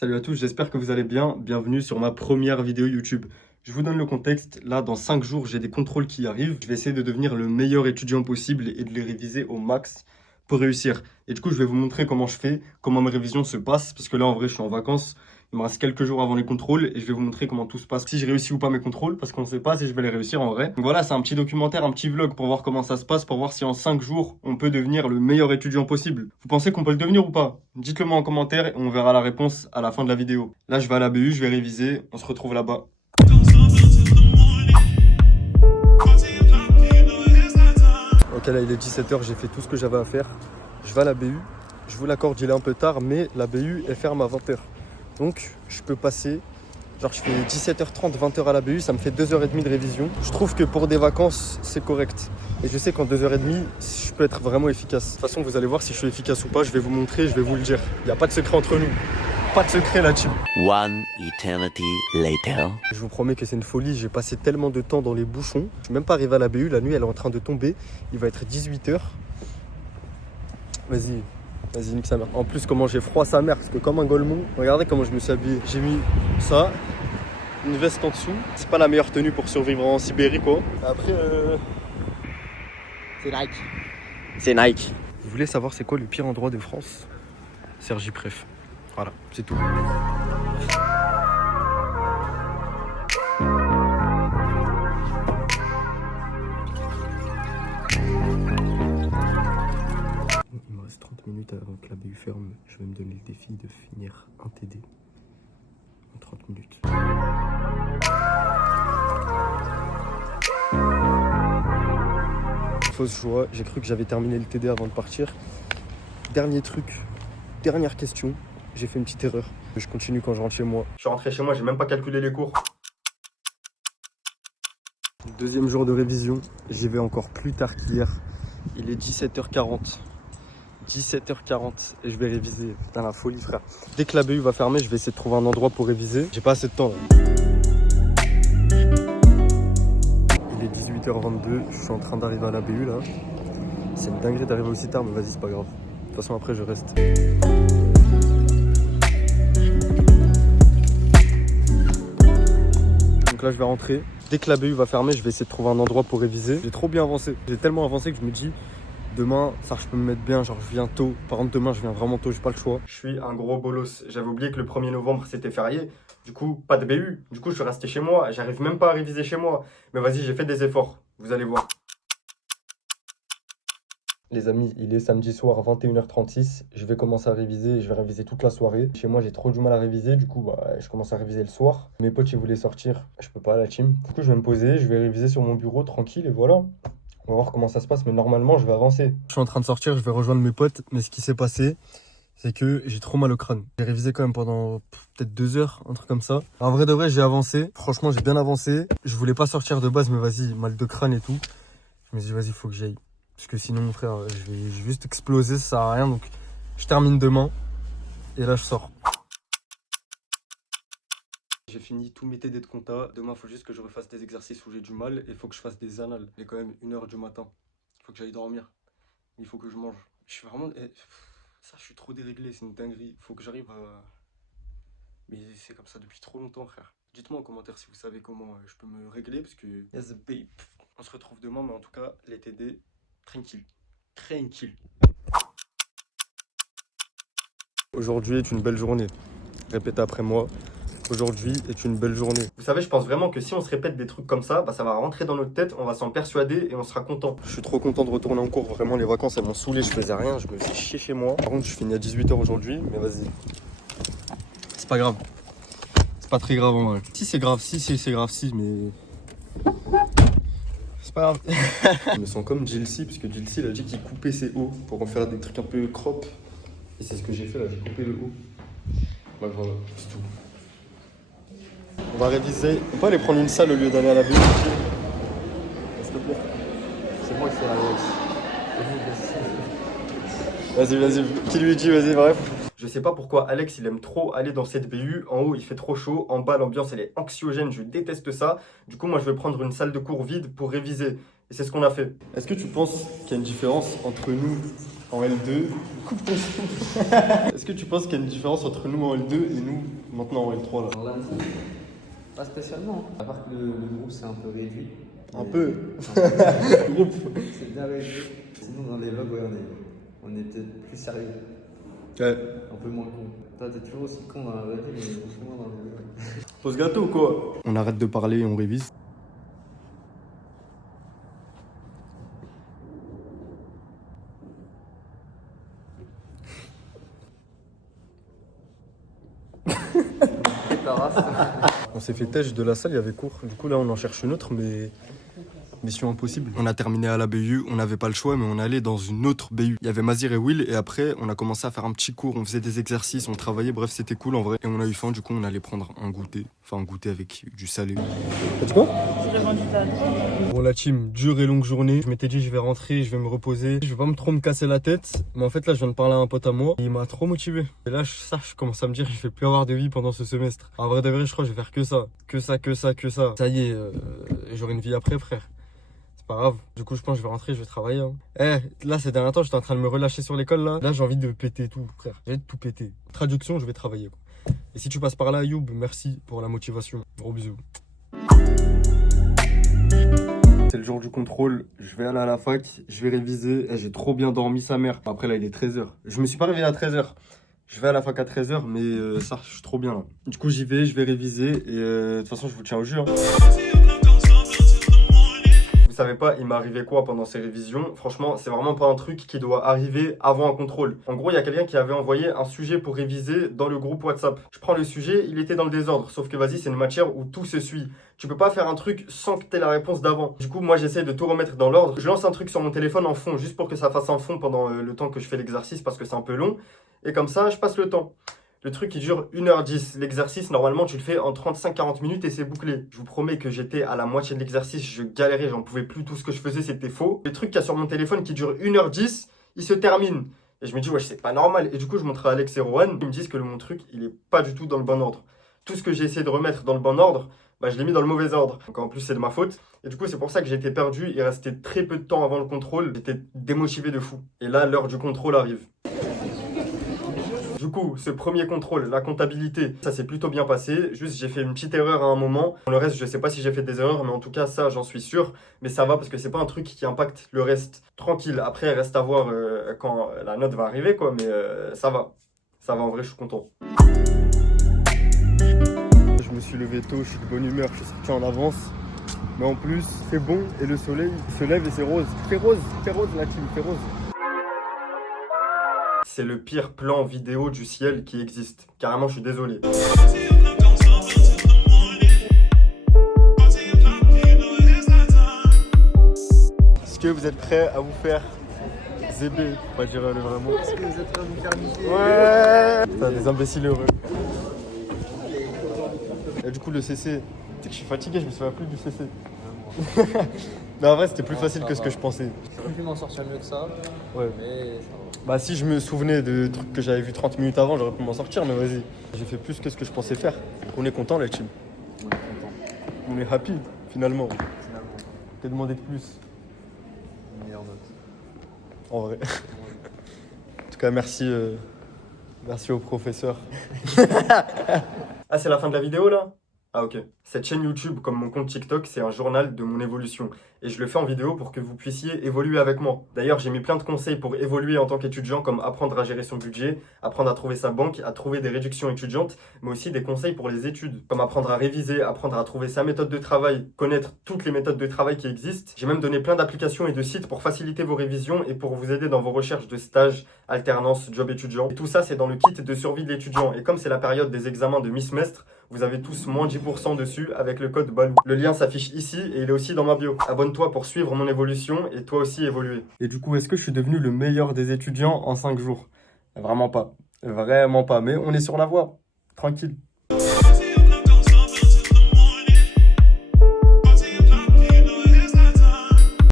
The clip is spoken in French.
Salut à tous, j'espère que vous allez bien. Bienvenue sur ma première vidéo YouTube. Je vous donne le contexte. Là, dans 5 jours, j'ai des contrôles qui arrivent. Je vais essayer de devenir le meilleur étudiant possible et de les réviser au max pour réussir. Et du coup, je vais vous montrer comment je fais, comment mes révisions se passent. Parce que là, en vrai, je suis en vacances. Il me reste quelques jours avant les contrôles et je vais vous montrer comment tout se passe. Si je réussis ou pas mes contrôles, parce qu'on ne sait pas si je vais les réussir en vrai. Donc voilà, c'est un petit documentaire, un petit vlog pour voir comment ça se passe, pour voir si en 5 jours, on peut devenir le meilleur étudiant possible. Vous pensez qu'on peut le devenir ou pas? Dites-le moi en commentaire et on verra la réponse à la fin de la vidéo. Là, je vais à la BU, je vais réviser. On se retrouve là-bas. Ok, là, il est 17h, j'ai fait tout ce que j'avais à faire. Je vais à la BU. Je vous l'accorde, il est un peu tard, mais la BU, elle ferme à 20h. Donc, je peux passer, genre je fais 17h30, 20h à la BU, ça me fait 2h30 de révision. Je trouve que pour des vacances, c'est correct. Et je sais qu'en 2h30, je peux être vraiment efficace. De toute façon, vous allez voir si je suis efficace ou pas, je vais vous montrer, je vais vous le dire. Il n'y a pas de secret entre nous. Pas de secret là-dessus. One eternity later. Je vous promets que c'est une folie, j'ai passé tellement de temps dans les bouchons. Je suis même pas arrivé à la BU, la nuit elle est en train de tomber. Il va être 18h. Vas-y, nique sa mère. En plus, comment j'ai froid sa mère, parce que comme un golemon, regardez comment je me suis habillé. J'ai mis ça, une veste en dessous. C'est pas la meilleure tenue pour survivre en Sibérie, quoi. Après, C'est Nike. C'est Nike. Vous voulez savoir c'est quoi le pire endroit de France? Cergy Pref. Voilà, c'est tout. Il me reste 30 minutes avant que la BU ferme. Je vais me donner le défi de finir un TD en 30 minutes. Fausse joie, j'ai cru que j'avais terminé le TD avant de partir. Dernier truc, dernière question, j'ai fait une petite erreur. Je continue quand je rentre chez moi. Je suis rentré chez moi, j'ai même pas calculé les cours. Deuxième jour de révision, j'y vais encore plus tard qu'hier. Il est 17h40. 17h40 et je vais réviser. Putain, la folie, frère. Dès que la BU va fermer, je vais essayer de trouver un endroit pour réviser. J'ai pas assez de temps là. Il est 18h22, je suis en train d'arriver à la BU là. C'est une dinguerie d'arriver aussi tard, mais vas-y, c'est pas grave. De toute façon, après, je reste. Donc là, je vais rentrer. Dès que la BU va fermer, je vais essayer de trouver un endroit pour réviser. J'ai trop bien avancé. J'ai tellement avancé que je me dis, demain, ça, je peux me mettre bien. Genre, je viens tôt. Par contre, demain, je viens vraiment tôt. J'ai pas le choix. Je suis un gros bolos. J'avais oublié que le 1er novembre, c'était férié. Du coup, pas de BU. Du coup, je suis resté chez moi. J'arrive même pas à réviser chez moi. Mais vas-y, j'ai fait des efforts. Vous allez voir. Les amis, il est samedi soir 21h36. Je vais commencer à réviser. Je vais réviser toute la soirée. Chez moi, j'ai trop du mal à réviser. Du coup, je commence à réviser le soir. Mes potes, ils voulaient sortir. Je peux pas à la team. Du coup, je vais me poser. Je vais réviser sur mon bureau tranquille. Et voilà. On va voir comment ça se passe. Mais normalement, je vais avancer. Je suis en train de sortir. Je vais rejoindre mes potes. Mais ce qui s'est passé, c'est que j'ai trop mal au crâne. J'ai révisé quand même pendant peut-être 2 heures, un truc comme ça. En vrai de vrai, j'ai avancé. Franchement, j'ai bien avancé. Je voulais pas sortir de base, mais vas-y, mal de crâne et tout. Je me suis dit, vas-y, faut que j'aille. Parce que sinon, mon frère, je vais juste exploser, ça sert à rien. Donc, je termine demain. Et là, je sors. J'ai fini tous mes TD de compta. Demain, il faut juste que je refasse des exercices où j'ai du mal. Et il faut que je fasse des annales. Il est quand même 1h du matin. Il faut que j'aille dormir. Il faut que je mange. Je suis vraiment... Ça, je suis trop déréglé. C'est une dinguerie. Il faut que j'arrive à... Mais c'est comme ça depuis trop longtemps, frère. Dites-moi en commentaire si vous savez comment je peux me régler. Parce que... Yes, babe. On se retrouve demain. Mais en tout cas, les TD... Tranquille. Tranquille. Aujourd'hui est une belle journée. Répétez après moi. Aujourd'hui est une belle journée. Vous savez, je pense vraiment que si on se répète des trucs comme ça, ça va rentrer dans notre tête, on va s'en persuader et on sera content. Je suis trop content de retourner en cours. Vraiment, les vacances, elles m'ont saoulé. Je faisais rien. Je me faisais chier chez moi. Par contre, je finis à 18h aujourd'hui. Mais vas-y. C'est pas grave. C'est pas très grave en vrai. Si, c'est grave. Si, c'est grave. Si, mais... C'est pas grave. Je me sens comme Jilcy, parce que Jilcy, il a dit qu'il coupait ses hauts pour en faire des trucs un peu crop. Et c'est ce que j'ai fait là, j'ai coupé le haut. Bah voilà, c'est tout. On va réviser. On peut aller prendre une salle au lieu d'aller à la BU. S'il te plaît. C'est moi qui fais Alex. Vas-y. Qui lui dit, vas-y, bref. Je sais pas pourquoi Alex, il aime trop aller dans cette BU. En haut, il fait trop chaud. En bas, l'ambiance, elle est anxiogène. Je déteste ça. Du coup, moi, je vais prendre une salle de cours vide pour réviser. Et c'est ce qu'on a fait. Est-ce que tu penses qu'il y a une différence entre nous en L2. Coupe ton son. Est-ce que tu penses qu'il y a une différence entre nous en L2 et nous maintenant en L3 là? Alors là, pas spécialement. À part que le groupe c'est un peu réduit. Un peu. Le groupe c'est bien réduit. Sinon dans les vlogs, ouais, on est peut-être plus sérieux. Ouais. Un peu moins con. Toi t'es toujours aussi con dans la vraie vie, mais beaucoup moins dans le vlog. Pose gâteau ou quoi? On arrête de parler et on révise. On s'est fait têche de la salle, il y avait cours. Du coup là on en cherche une autre, mais mission impossible. On a terminé à la BU, on n'avait pas le choix, mais on allait dans une autre BU. Il y avait Mazir et Will, et après on a commencé à faire un petit cours, on faisait des exercices, on travaillait, bref c'était cool en vrai. Et on a eu faim, du coup on allait prendre un goûter, enfin un goûter avec du salé. T'as dit quoi? Bon la team, dure et longue journée. Je m'étais dit je vais rentrer, je vais me reposer. Je vais pas trop me casser la tête. Mais en fait là je viens de parler à un pote à moi. Il m'a trop motivé. Et là je commence à me dire je vais plus avoir de vie pendant ce semestre. En vrai de vrai je crois que je vais faire que ça. Que ça, que ça, que ça. Ça y est, j'aurai une vie après frère. C'est pas grave. Du coup je pense que je vais rentrer, je vais travailler. Hein. Là ces derniers temps j'étais en train de me relâcher sur l'école là. Là j'ai envie de péter tout frère. J'ai envie de tout péter. Traduction, je vais travailler quoi. Et si tu passes par là Ayoub, merci pour la motivation. Gros bisous. C'est le jour du contrôle, je vais aller à la fac, je vais réviser. J'ai trop bien dormi sa mère. Après là il est 13h. Je me suis pas réveillé à 13h. Je vais à la fac à 13h, mais ça je suis trop bien là. Du coup j'y vais, je vais réviser et de toute façon je vous tiens au jus. Hein. Vous savez pas, il m'est arrivé quoi pendant ces révisions? Franchement, c'est vraiment pas un truc qui doit arriver avant un contrôle. En gros, il y a quelqu'un qui avait envoyé un sujet pour réviser dans le groupe WhatsApp. Je prends le sujet, il était dans le désordre. Sauf que vas-y, c'est une matière où tout se suit. Tu peux pas faire un truc sans que tu aies la réponse d'avant. Du coup, moi, j'essaie de tout remettre dans l'ordre. Je lance un truc sur mon téléphone en fond, juste pour que ça fasse un fond pendant le temps que je fais l'exercice, parce que c'est un peu long. Et comme ça, je passe le temps. Le truc, il dure 1h10. L'exercice, normalement, tu le fais en 35-40 minutes et c'est bouclé. Je vous promets que j'étais à la moitié de l'exercice, je galérais, j'en pouvais plus. Tout ce que je faisais, c'était faux. Le truc qu'il y a sur mon téléphone qui dure 1h10, il se termine. Et je me dis, ouais, c'est pas normal. Et du coup, je montre à Alex et Rohan. Ils me disent que mon truc, il est pas du tout dans le bon ordre. Tout ce que j'ai essayé de remettre dans le bon ordre, bah, je l'ai mis dans le mauvais ordre. Donc en plus, c'est de ma faute. Et du coup, c'est pour ça que j'ai été perdu. Il restait très peu de temps avant le contrôle. J'étais démotivé de fou. Et là, l'heure du contrôle arrive. Du coup, ce premier contrôle, la comptabilité, ça s'est plutôt bien passé. Juste, j'ai fait une petite erreur à un moment. Le reste, je sais pas si j'ai fait des erreurs, mais en tout cas, ça, j'en suis sûr. Mais ça va parce que c'est pas un truc qui impacte le reste. Tranquille. Après, il reste à voir quand la note va arriver, quoi. Mais ça va. Ça va, en vrai, je suis content. Je me suis levé tôt, je suis de bonne humeur, je suis sorti en avance. Mais en plus, c'est bon et le soleil se lève et c'est rose. Fais rose la team, fais rose. C'est le pire plan vidéo du ciel qui existe. Carrément, je suis désolé. Est-ce que vous êtes prêts à vous faire zébé? Pas dire le vrai mot. Est-ce que vous êtes prêts à vous faire niquer? Ouais. Putain, des imbéciles heureux. Et du coup, le CC, tu sais que je suis fatigué, je me souviens plus du CC. Mais en vrai, c'était plus facile que ce que je pensais. J'aurais pu m'en sortir mieux que ça. Ouais. Mais ça va. Bah si je me souvenais de trucs que j'avais vu 30 minutes avant, j'aurais pu m'en sortir, mais vas-y. J'ai fait plus que ce que je pensais faire. Donc on est content la team. On est content. On est happy finalement. Finalement, T'as demandé de plus, une meilleure note. en vrai. En tout cas, merci, merci au professeur. Ah, c'est la fin de la vidéo là? Ah ok. Cette chaîne YouTube, comme mon compte TikTok, c'est un journal de mon évolution. Et je le fais en vidéo pour que vous puissiez évoluer avec moi. D'ailleurs, j'ai mis plein de conseils pour évoluer en tant qu'étudiant, comme apprendre à gérer son budget, apprendre à trouver sa banque, à trouver des réductions étudiantes, mais aussi des conseils pour les études, comme apprendre à réviser, apprendre à trouver sa méthode de travail, connaître toutes les méthodes de travail qui existent. J'ai même donné plein d'applications et de sites pour faciliter vos révisions et pour vous aider dans vos recherches de stages, alternance, job étudiant. Et tout ça, c'est dans le kit de survie de l'étudiant. Et comme c'est la période des examens de mi-semestre, vous avez tous moins 10% dessus avec le code BALOU. Le lien s'affiche ici et il est aussi dans ma bio. Abonne-toi pour suivre mon évolution et toi aussi évoluer. Et du coup, est-ce que je suis devenu le meilleur des étudiants en 5 jours? Vraiment pas. Vraiment pas. Mais on est sur la voie. Tranquille.